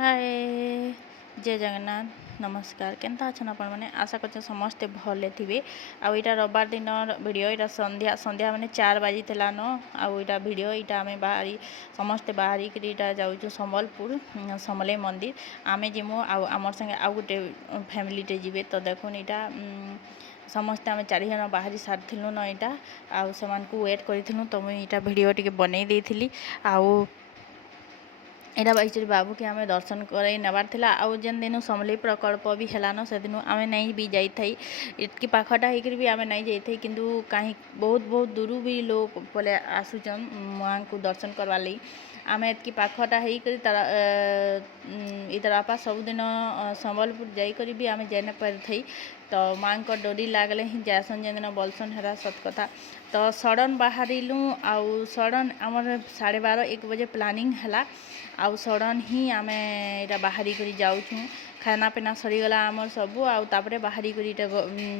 हाय जय जगन्नाथ नमस्कार केनता अच्छा आपण मैंने आशा कर समस्ते भले थे आईटा रविवार दिन वीडियो यहाँ संध्या संध्या माने 4 बाजी थे न आईटा वीडियो यहाँ आम बाहरी समस्ते बाहरी जाऊँ संबलपुर समलेई मंदिर आम जीमु आमर संगे आउ गोटे फैमिलीटे जी तो देखुन यहाँ समस्ते आम 4 जन बाहरी सारिलु न यहाँ आउ से वेट करूँ तो मुझे यहाँ वीडियो टी बनई देती आउ एटा एक्चुअली बाबू के आमे दर्शन करई नेबार थिला आउ जेन दिन समलेई प्रकल्प भी हेलान से दिन आमे नहीं भी जाई थई इतकी पाखटा हेकरी भी आमे नहीं जाई थई किंतु कहीं बहुत बहुत दूर भी लोग बोले आसुचन मां को दर्शन करवा लई आमे इतकी पाखटा हेकरी तारा इधर आपा सब दिन संबलपुर जाई करी भी आमे जाने पर थई तो मां को डोरी लागले ही जासन जेन दिन बोलसन हेरा सत कथा तो सडन बाहरिलु आउ सडन आमर 12:30-1 बजे प्लानिंग हला आउ सडन ही आमे इटा बाहरी करी जाऊँ खाना पीना सरीगला आमर सबू आउ तापरे बाहरी करी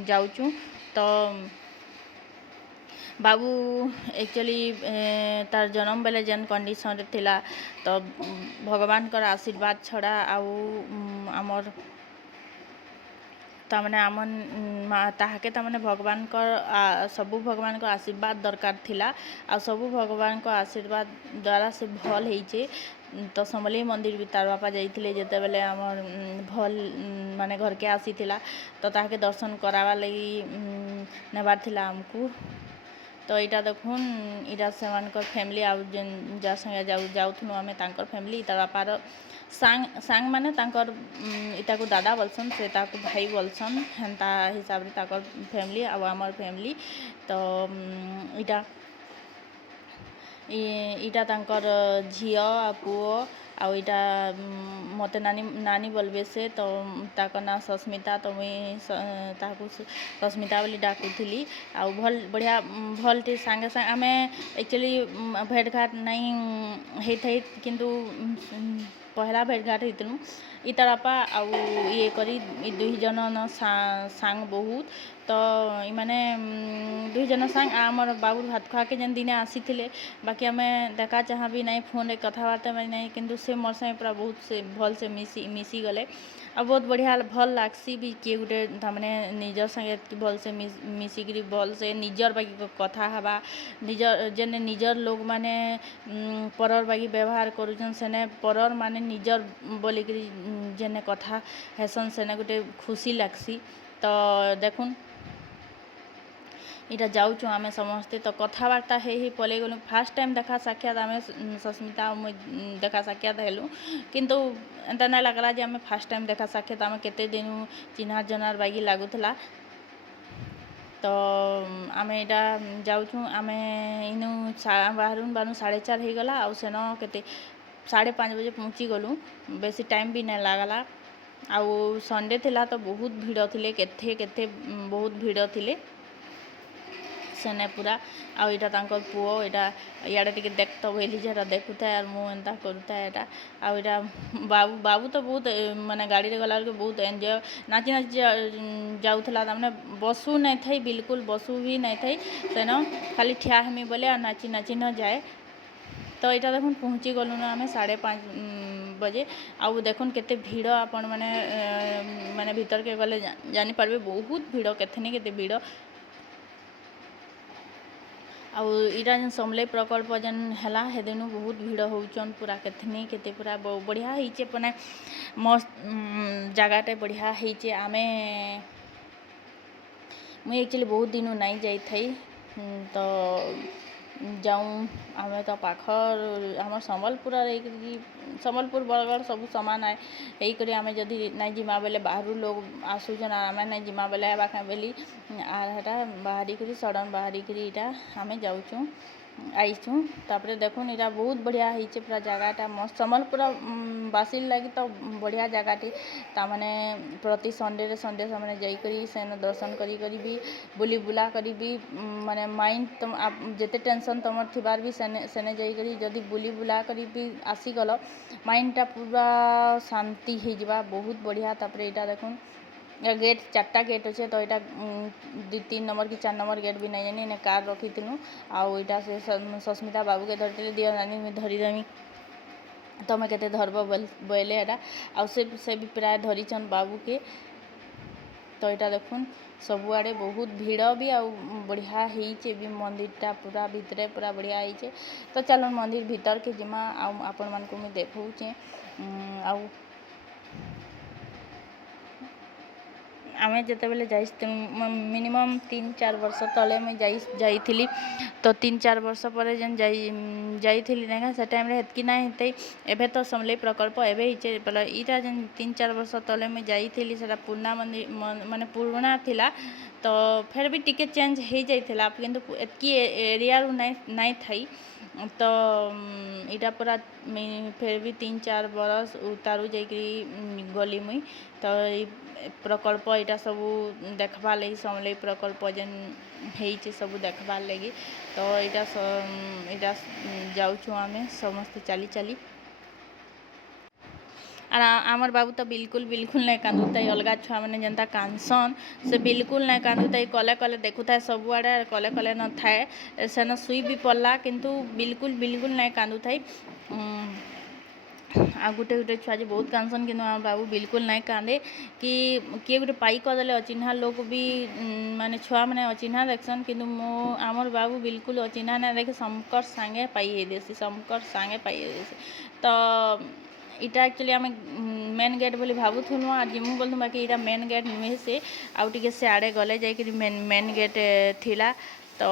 जाऊँ तो बाबू एक्चुअली तार जन्म बेले जेन कंडीशन रे थिला तो भगवान कर आशीर्वाद छड़ा आउ आमर तमाने आमन ताहाके तमाने भगवान को सबू भगवान को आशीर्वाद दरकार थिला आ सबू भगवान को आशीर्वाद द्वारा से भल होइचे तो समलेई मंदिर भी तार बापा जाइथिले जेते बेले आमर भल माने घर के आसी थिला तो ताहाके दर्शन करावा लगी नेबार थिला हमकू तो यहाँ देखुन यहाँ से फैमिली आउ जा संगे जाऊँ आम तांकर फैमिली तार बापार सांग माने तांकर इता को दादा बोलसन से ताको भाई बोलसन हेन्ता हिसाब रे ताकर फैमिली आउ आमर फैमिली तो इटा तांकर झियो आ पुओ आउ इटा मते नानी नानी बोलबे से तो ताकर ना सस्मिता तो मुई ताको सस्मिता बोली डाकुथली आउ भल बढ़िया भल टे संगे संगे आमे एक्चुअली भेट घाट नहीं हेथई किंतु पहला भेट घाट हेतनु इतार आपा आउ ये करी दुई जन न सांग बहुत तो इमाने दुई जन सांग आमर बाबू भात खा के जेन दिने आसी थिले बाकी आमे देखा चाह भी नहीं फोन रे कथबार्ता में नहीं किंतु से मोर संगे पूरा बहुत से भल से मिसी गले आ बहुत बढ़िया भल लागसी भी किए गुटे तामाने निजर संगे भल से मिसिकरी भल से निजर बाकी कथा हवा निजर जेने निजर लोग माने परर बाकी व्यवहार करूछन सेने परर माने निजर बोलिकरी जेने कथा हेसन सेने गुटे खुशी लागसी तो देखुन इटा जाऊँ आम समस्ते तो कथबार्ता ही पलि गलु फास्ट टाइम देखा साक्षात आम सस्मिता देखा साक्षात हेलु किंतु एंता नहीं लगला जे आम फास्ट टाइम देखा साक्षात आम केते दिन चिन्हार जनार बागी लागुला तो आम यहाँ जाऊँ आम इनु बाहर बानू 4:30 हो गला आउ सेन केते 5:30 बजे पहुँची गलु बेसी टाइम भी नहीं लागला आउ संडे थिला तो बहुत भीड़ थिले केथे केथे बहुत भीड़ थिले सेने पूरा आउ इटा तांकर पुओ इटा याडे टिके देखतो बोली जेटा देखुता यार मु एंता करूता एटा आउ इटा बाबू बाबू तो बहुत माने गाड़ी रे गला के बहुत एंजॉय नाची नाची जाउथला तामने बसु नहीं थई बिल्कुल बसु भी नहीं थई सेनो खाली ठिया हमी बोले आ नाची नाची न जाए तो यहाँ देखुन पहुँची गलु ना आम 5:30 बजे आउ देखुन केते भीड़ आपण माने माने भीतर के गले जानी पारबे बहुत भीड़ केथनी केते भीड़ आउ इटा जेन समलेई प्रकल्प जेन हेला हेदिनु बहुत भीड़ होउचन पूरा केथनी केते पूरा बढ़िया होइचे पने मस्त जगहटे बढ़िया होइचे आमे मुई एक्चुअली बहुत दिनू नहीं जाई थई तो जाऊँ आम तो पाखर आम संबलपुर संबलपुर बरगढ़ सब सामान आए यही करी आम जदि नहीं जिमा बेले बाहर लोग आसुचन आम नहीं जिमा बेले बाका बेली आर हेटा बाहरी करी सडन बाहरी करी इटा आम जाऊँ आईचु तापरे देखुन इटा बहुत बढ़िया होइचे पूरा जगहटा मस्त संबलपुर बासी लगी तो बढ़िया जगहटी तामाने प्रति संडे से जाई करी सेन दर्शन करी करी भी बुली बुला करी भी माने माइंड तुम जेते टेंशन तुमर थिबार भी सेने जाई करी जदि बुली बुला करी भी आसी गलो माइंडटा पूरा शांति हो जावा बहुत बढ़िया तापरे इटा देखुन गेट 4टा गेट अच्छे तो यहाँ 2-3 नंबर कि 4 नंबर गेट भी नहीं जानी इन्हें कार रखी आउ यहाँ से सस्मिता बाबू के धरते दियो नानी धरीदेमी ତମେ କେତେ ଧରବ ବୋଇଲେ ଏଟା ଆଉ ସେ ବି ପ୍ରାୟ ଧରିଛନ୍ ବାବୁକେ। ତ ଏଇଟା ଦେଖୁନ୍ ସବୁଆଡ଼େ ବହୁତ ଭିଡ଼ ବି ଆଉ ବଢ଼ିଆ ହେଇଛେ ବି ମନ୍ଦିରଟା ପୁରା ଭିତରେ ପୁରା ବଢ଼ିଆ ହେଇଛେ। ତ ଚାଲୁନ୍ ମନ୍ଦିର ଭିତରକେ ଯିମା ଆଉ ଆପଣମାନଙ୍କୁ ମୁଇଁ ଦେଖଉଛେ। ଆଉ ଆମେ ଯେତେବେଳେ ମିନିମମ୍ 3-4 ବର୍ଷ ତଳେ ମୁଇଁ ଯାଇଥିଲି। ତ 3-4 ବର୍ଷ ପରେ ଯେନ୍ ଯାଇଥିଲି ନା ସେ ଟାଇମ୍ରେ ହେତ୍କି ନାଇଁ ହେତେ। ଏବେ ତ ସମଲେଇ ପ୍ରକଳ୍ପ ଏବେ ହେଇଛେ ବୋଲେ ଇଟା ଯେନ୍ 3-4 ବର୍ଷ ତଳେ ମୁଇଁ ଯାଇଥିଲି ସେଟା ପୁରୁଣା ମନ୍ଦିର ମାନେ ପୁରୁଣା ଥିଲା। ତ ଫେର୍ ବି ଟିକେ ଚେଞ୍ଜ ହେଇଯାଇଥିଲା କିନ୍ତୁ ଏତ୍କି ଏରିଆରୁ ନାଇଁ ଥାଇ। ତ ଇଟା ପୁରା ଫେର୍ ବି 3-4 ବରଷ ତାରୁ ଯାଇକିରି ଗଲି ମୁଇଁ। ତ ଏଇ ପ୍ରକଳ୍ପ ଇଟା ସବୁ ଦେଖ୍ବାର୍ ଲାଗି ସମଲେଇ ପ୍ରକଳ୍ପ ଯେନ୍ ହେଇଛେ ସବୁ ଦେଖ୍ବାର୍ ଲାଗି। ତ ଇଟା ଯାଉଛୁଁ ଆମେ ସମସ୍ତେ ଚାଲି ଚାଲି। ଆର୍ ଆମର୍ ବାବୁ ତ ବିଲକୁଲ ନାଇଁ କାନ୍ଦୁଥାଇ। ଅଲଗା ଛୁଆମାନେ ଯେନ୍ତା କାନ୍ଦସନ୍ ସେ ବିଲକୁଲ ନାଇଁ କାନ୍ଦୁଥାଇ। କଲେ ଦେଖୁଥାଏ ସବୁଆଡ଼େ କଲେ ନଥାଏ। ସେନ ଶୁଇ ବି ପଡ଼ଲା କିନ୍ତୁ ବିଲକୁଲ ନାଇଁ କାନ୍ଦୁଥାଇ। ଆଉ ଗୁଟେ ଛୁଆ ଯେ ବହୁତ କାନ୍ଦସନ୍ କିନ୍ତୁ ଆମ ବାବୁ ବିଲକୁଲ ନାଇଁ କାନ୍ଦେ। କି କିଏ ଗୋଟେ ପାଇ କରିଦେଲେ ଅଚିହ୍ନା ଲୋକ ବି ମାନେ ଛୁଆମାନେ ଅଚିହ୍ନା ଦେଖ୍ସନ୍ କିନ୍ତୁ ଆମର୍ ବାବୁ ବିଲକୁଲ ଅଚିହ୍ନା ନାଇଁ ଦେଖେ ସମକର୍ ସାଙ୍ଗେ ପାଇ ହେଇଦେସି ତ ଇଟା ଆକ୍ଚୁଆଲି ଆମେ ମେନ୍ ଗେଟ୍ ବୋଲି ଭାବୁଥିଲୁ ଆର୍ ଯିମୁ ବୋଲୁ ବାକି ଇଟା ମେନ୍ ଗେଟ୍ ନୁହେଁ। ସେ ଆଉ ଟିକେ ସିଆଡ଼େ ଗଲେ ଯାଇକିରି ମେନ୍ ଗେଟ୍ ଥିଲା। ତ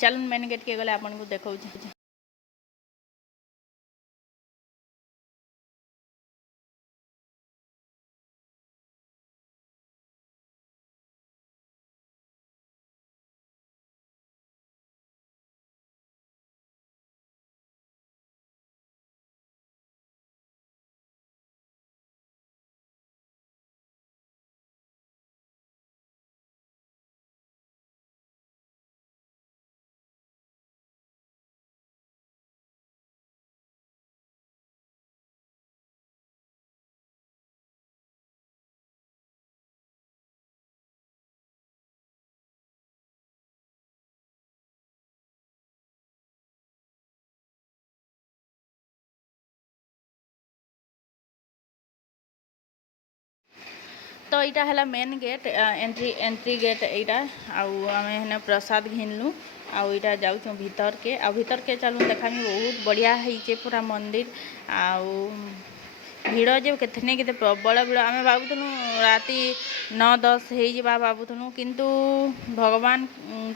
ଚାଲୁନ୍ ମେନ୍ ଗେଟ୍କେ ଗଲେ ଆପଣଙ୍କୁ ଦେଖଉଛେ। तो इटा है मेन गेट एंट्री गेट एटा आउ आम हेने प्रसाद घिनलु आउ इटा जाऊँ भीतर के चलू देखामी बहुत बढ़िया है पूरा मंदिर आउ भिड़ जे केतने प्रबल भिड़ आम भावुलु राति 9-10 हो भावुलु किंतु भगवान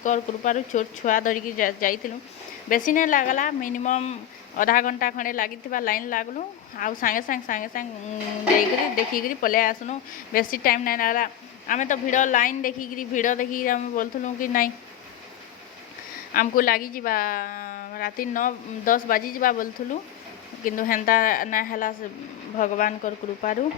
कृपारू छोट छुआ धरिकी जाइलु बेसी नहीं लगला मिनिमम आधा घंटा खंडे लगी लाइन लगलु आउ सांगे सांग देखिकी पलै आसनु बेसी टाइम नहीं लगला आम तो भिड़ लाइन देखिकी भिड़ देखिकी आम बोलूँ कि नहीं आमको लगी जा राति 9-10 बाजी जा बोलूँ किंतु हेन्ता ना है से भगवान कृपारू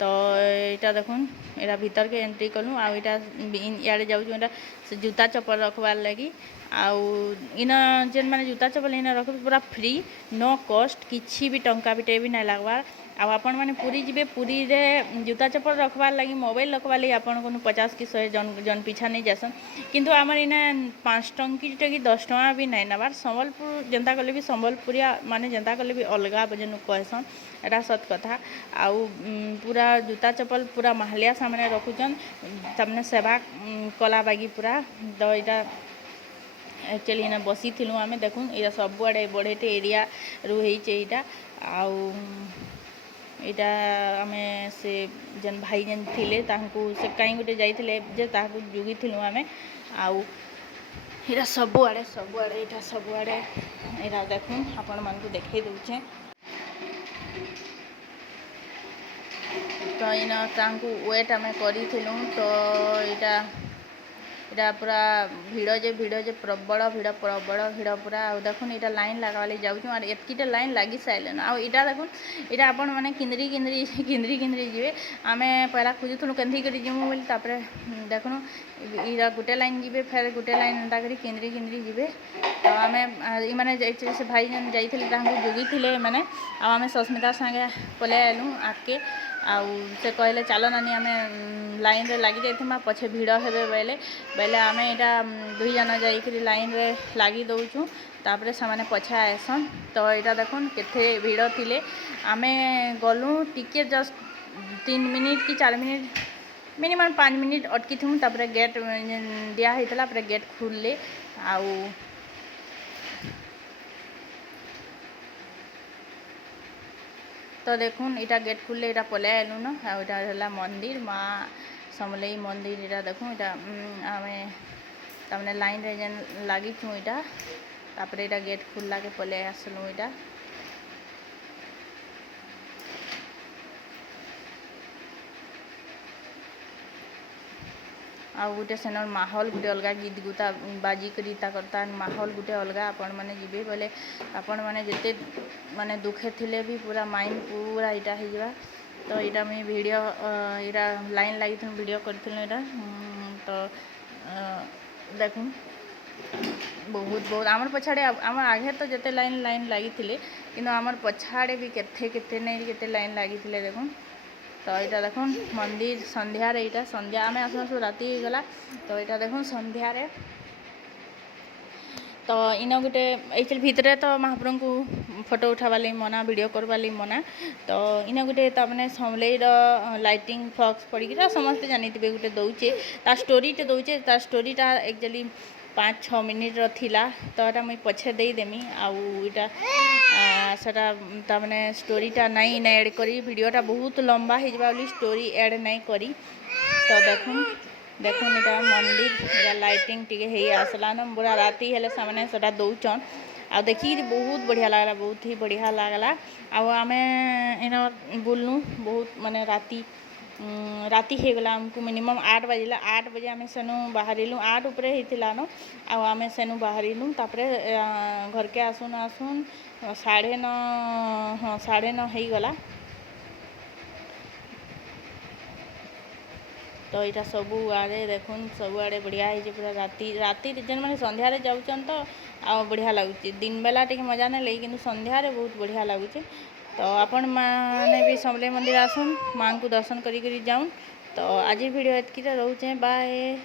तो यहाँ देखुन यहाँ भीतर के एंट्री कलु आउ इे जाऊँ से जूता चप्पल रखबार लगी आउ इन जेन मैंने जूता चप्पल इन रख पूरा फ्री नो कॉस्ट किसी भी टंका बिटे भी नहीं लगवार आपण मैंने पूरी जी पूरी रे जूता चप्पल रखबार लगी मोबाइल रखबार लगी आपन को 50 कि 100 जन पीछा नहीं जासन किंतु आमर इना 5 टंकी कि 10 टଙ୍କା भी नहीं नबार संबलपुर जनता कले भी संबलपुरिया माने जनता कले भी अलग जेन कहसन एटा सत कथा आउ पूरा जूता चप्पल पूरा महलिया सामने रखुचन तमने सेवा कला बागी पूरा तो यहाँ एक्चुअली इना बसी थिलु आमे देखुन ये सबुआड़े बढ़ेटे एरिया रुचे यहाँ आउ इटा आमे से जेन भाई जेन थिले तांकु से कहीं गोटे जाइथिले जे ताकु जुगी थिलु आमे आउ इटा सबुआड़े इटा सबुआड़े इटा देखुन आपण मानकु देखै दउछे तो इना तांकु वेट आमे करी थिलु तो इटा पूरा भिड़ जे प्रबल भिड़ पूरा आ देखुन इटा लाइन लगावाले जाऊँ और एतकीटा लाइन लगी सारे आउ इटा देखुन इटा आपण मैंने किंद्री जीवे आम पहला खोजुलु केन्दी कर जीमु बोली तापर देखुन इरा गोटे लाइन जीवे फेर गोटे लाइन एंता करी किंद्री जीवे तो आम इमाने से भाई जेन जाइथिले तांको जोगी थिले माने आम सस्मिता संगे पलै आलु आगे आउ से कहले चलो नानी आम लाइन रे लगी जाइथिमा पछे भिड़ हेबे बेले आम यहाँ 2 जन जाइकरी लाइन रे लगी दउचु तापर से पछा आएसन। तो यहाँ देखुन केते भिड़ थिले आमे गलु टिके जस्ट 3 मिनिट कि 4 मिनिट मिनिमम 5 मिनिट अटकी थी। तापर गेट दिया होता गेट खुलले आउ तो देखुन इटा गेट खुलले इटा पलै आलु न इटा है मंदिर माँ समलेई मंदिर। इटा देखुन इटा आम तमने लाइन रे जेन लगी छू इटा तापर इटा गेट खुलला के पलै आसलु। इटा आ गोटे सेनर माहौल गोटे अलग गीत गुता बाजिकरी ताकर माहौल गोटे अलग आपण मैंने जी बोले आपण मैंने जिते माने दुखे थिले भी पूरा माइंड पूरा इटा हो जावा। तो यहाँ मुझे वीडियो यहाँ लाइन लगी थी वीडियो करी यहाँ तो देखुन बहुत बहुत आमर पछाड़े आम आगे तो जिते लाइन लाइन लगी थे कि आमर पछाड़े भी केते केते नहीं केते लाइन लगी थे देखुन। तो यहाँ देखुन मंदिर संध्यारे यहाँ संध्या आम आसु आसु राति गला। तो यहाँ देखुन संध्यारे तो इन गोटे एक्चुअली भितरे तो महाप्रभु को फोटो उठावा लगी मना वीडियो करवा लगी मना। तो इन गोटे तमने समलेईर लाइटिंग फ्लक्स पड़ी समस्ते जानी गोटे दौचे ता स्टोरीटे दौचे ता स्टोरीटा एक्चुअली 5-6 मिनिट थिला। तो यहाँ मुझे पछे देदेमी आउटा सेटा तमने स्टोरीटा नहीं एड करी वीडियोटा बहुत लंबा हो जावा स्टोरी एड नहीं करी। तो देखुन देखुन इटा मंदिर या लाइटिंग टिके हे आसला न पूरा राति हेले सामने सेटा दौचन आ देखी बहुत बढ़िया लगला बहुत ही बढ़िया लगला। आमे इन बुलनु बहुत माने राति राति हो गला आमको मिनिमम 8 बजला 8 बजे आम सेनु बाहरिलु 8 उपरे होता न आम सेनु बाहरिलु। तापर घर के आसुन आसुन 9:30 हाँ 9:30 हो गला। तो यहाँ सबू आड़े देखुन सबू आड़े बढ़िया है पूरा राति राति जेन मैंने संध्यारे जाऊन तो आ बढ़िया लगुच दिन बेला टे मजा नहीं लगी कि संध्यारे बहुत बढ़िया लगुच। तो आपण मैंने भी समलेई मंदिर आसुन माँ को दर्शन करी जाऊन। तो आज वीडियो एतकी रोचे बाय।